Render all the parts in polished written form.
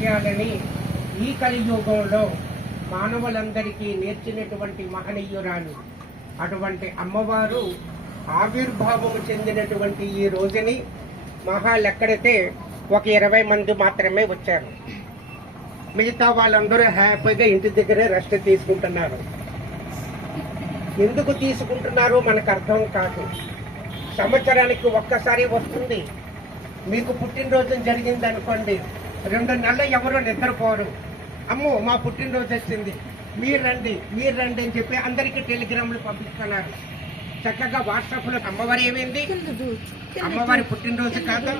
విషయాలని ఈ కలియుగంలో మానవులందరికీ నేర్చినటువంటి మహనీయురాలు. అటువంటి అమ్మవారు ఆవిర్భావం చెందినటువంటి ఈ రోజుని మహాలెక్కడితే ఒక 20 మంది మాత్రమే వచ్చారు. మిగతా వాళ్ళందరూ హ్యాపీగా ఇంటి దగ్గరే రెస్ట్ తీసుకుంటున్నారు. ఎందుకు తీసుకుంటున్నారో మనకు అర్థం కాదు. సంవత్సరానికి ఒక్కసారి వస్తుంది. మీకు పుట్టినరోజు జరిగింది అనుకోండి, 2 నెలలు ఎవరో నిద్రపోరు. అమ్మో మా పుట్టినరోజు వచ్చింది, మీరు రండి అని చెప్పి అందరికీ టెలిగ్రామ్లు పంపిస్తున్నారు. చక్కగా వాట్సాప్లో అమ్మవారు ఏమైంది, అమ్మవారి పుట్టినరోజు కాదా,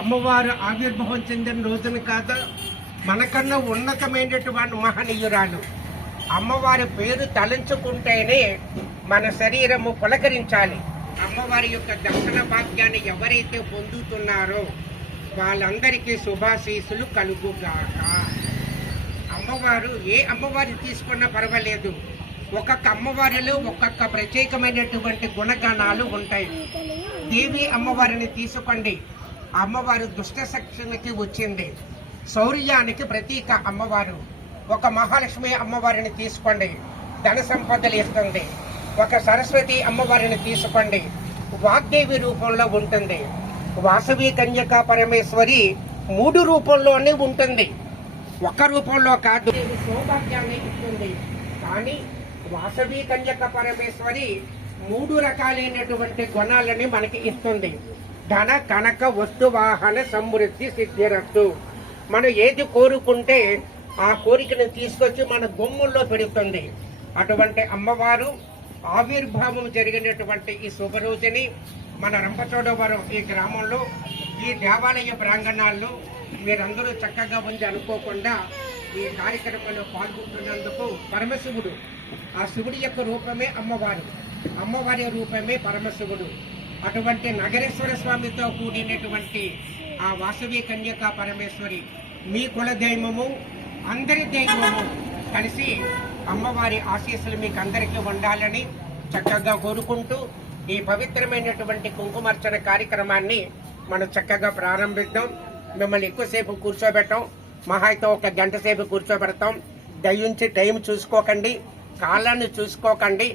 అమ్మవారు ఆవిర్భావం చెందిన రోజును కాదా, మనకన్నా ఉన్నతమైనటువంటి మహనీయురాలు. అమ్మవారి పేరు తలంచుకుంటేనే మన శరీరము పులకరించాలి. అమ్మవారి యొక్క దర్శన భాగ్యాన్ని ఎవరైతే పొందుతున్నారో వాళ్ళందరికీ శుభాశీస్సులు కలుగుగాక. అమ్మవారు ఏ అమ్మవారి తీసుకున్నా పర్వాలేదు, ఒక్కొక్క అమ్మవారిలో ఒక్కొక్క ప్రత్యేకమైనటువంటి గుణగణాలు ఉంటాయి. దేవి అమ్మవారిని తీసుకోండి, అమ్మవారు దుష్ట శిక్షణకి వచ్చింది, శౌర్యానికి ప్రతీక అమ్మవారు. ఒక మహాలక్ష్మి అమ్మవారిని తీసుకోండి, ధన సంపదలు ఇస్తుంది. ఒక సరస్వతి అమ్మవారిని తీసుకోండి, వాగ్దేవి రూపంలో ఉంటుంది. వాసవి కన్యకా పరమేశ్వరి 3 రూపంలోనే ఉంటుంది, ఒక్క రూపంలో కాదు. సౌభాగ్యాన్ని ఇస్తుంది. కానీ వాసవి కన్యకా పరమేశ్వరి 3 రకాలైనటువంటి గుణాలని మనకి ఇస్తుంది. ధన కనక వస్తు వాహన సమృద్ధి సిద్ధిరస్తు. మనం ఏది కోరుకుంటే ఆ కోరికను తీసుకొచ్చి మన గుమ్ముల్లో పెడుతుంది. అటువంటి అమ్మవారు ఆవిర్భావం జరిగినటువంటి ఈ శుభరోజుని మన రంపచోడవరం ఈ గ్రామంలో ఈ దేవాలయ ప్రాంగణాల్లో మీరందరూ చక్కగా ఉంది అనుకోకుండా ఈ కార్యక్రమంలో పాల్గొంటున్నందుకు పరమశివుడు, ఆ శివుడి యొక్క రూపమే అమ్మవారు, అమ్మవారి రూపమే పరమశివుడు. అటువంటి నగరేశ్వర స్వామితో కూడినటువంటి ఆ వాసవి కన్యకా పరమేశ్వరి మీ కుల దైవము, అందరి దైవము కలిసి అమ్మవారి ఆశీస్సులు మీకు అందరికీ ఉండాలని చక్కగా కోరుకుంటూ ఈ పవిత్రమైనటువంటి కుంకుమార్చన కార్యక్రమాన్ని మనం చక్కగా ప్రారంభిద్దాం. మిమ్మల్ని ఎక్కువసేపు కూర్చోబెట్టాం, మహా అయితే 1 గంట సేపు కూర్చోబెడతాం. దయించి టైం చూసుకోకండి, కాలాన్ని చూసుకోకండి.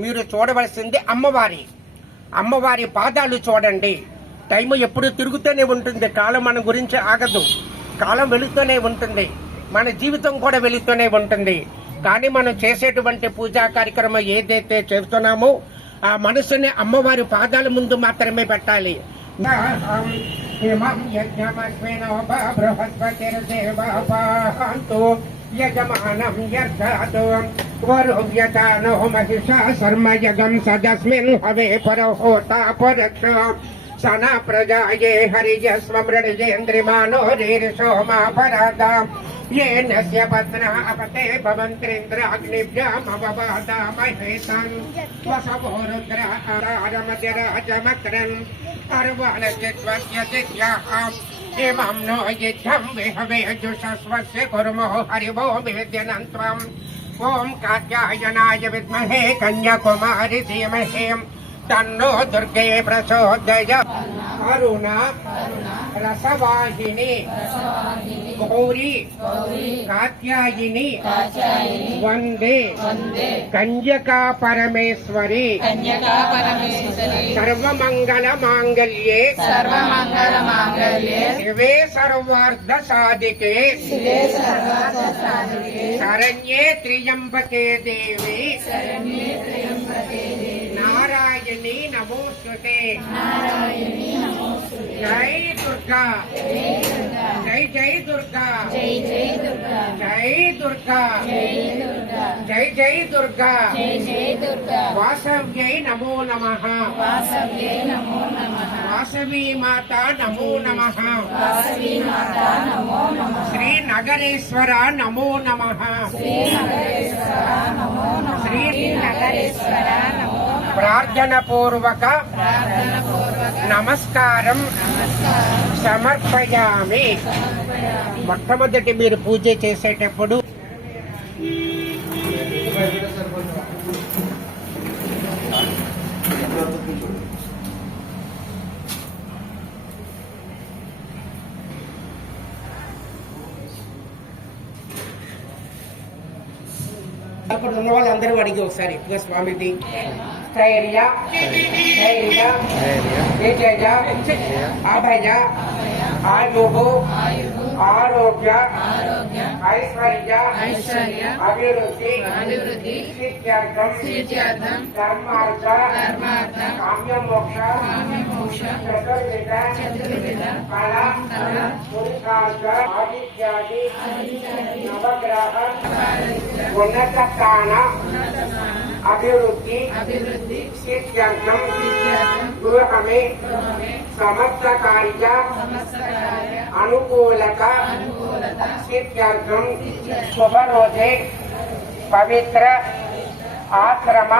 మీరు చూడవలసింది అమ్మవారి పాదాలు చూడండి. టైం ఎప్పుడు తిరుగుతూనే ఉంటుంది, కాలం మన గురించి ఆగదు. కాలం వెళుతూనే ఉంటుంది, మన జీవితం కూడా వెళుతూనే ఉంటుంది. కానీ మనం చేసేటువంటి పూజా కార్యక్రమం ఏదైతే చేస్తున్నామో ఆ మనసుని అమ్మవారి పాదాల ముందు మాత్రమే పెట్టాలి. యజమానం యర్ధాతో వరువ్యతానో మహిషా శర్మయగం సదస్మిన్ హవే పరహోతా పరక్ష సనా ప్రజాయే హరిజస్వమృణిజేంద్రిమానో రీర్షోమా పరాదా ये नस्य पत्ना अपते भवन्त्रिन्द्राग्निभ्यामववादा महेतान् वसवो रुद्र आरारमतिराजमक्रन् अर्वाणचित्वस्यचित्याम् इमं नो युद्धं विहवे जुषस्वस्य कुर्मो हरिवो वेद्यनं त्वम् ॐ कात्यायनाय विद्महे कन्याकुमारि धीमहि तन्नो दुर्गे प्रचोदयात् अरुणा रसवाहिनी गौरी कात्यायिनी वंदे कन्यका परमेश्वरी सर्वमंगल मांगल्ये शिवे सर्वार्थ साधिके शरण्ये त्र्यंबके देवी नारायणी नमोस्तुते। जय दुर्गा, जय जय दुर्गा, जय जय दुर्गा, जय दुर्गा, जय जय दुर्गा, जय जय दुर्गा। वासव्यै नमो नमः, वासव्यै नमो नमः, वासवी माता नमो नमः, वासवी माता नमो नमः, श्री नगरेश्वर नमो नमः, श्री नगरेश्वर नमो नमः, श्री नगरेश्वर नमो नमः। प्रार्थना पूर्वक నమస్కారం సమర్పయామి. మొట్టమొదటి మీరు పూజ చేసేటప్పుడు అక్కడ ఉన్న వాళ్ళందరూ అడిగి ఒకసారి ఎక్కువ స్వామిది స్థైర్య ధైర్య విజయ అభయ ఆయువు ఆరోగ్య ఐశ్వర్య అభివృద్ధి సిద్ధ్యర్థం ధర్మార్థ కామ్యమోక్ష చతుర్విధ ఫల పురుషార్థ ఆదిత్యాది నవగ్రహ ఉన్నత స్థాన అభివృద్ధి సిద్ధ్యర్థం గృహమే సమస్త కార్య అనుకూలత సిద్ధ్యర్థం శుభరోజే పవిత్ర ఆశ్రమ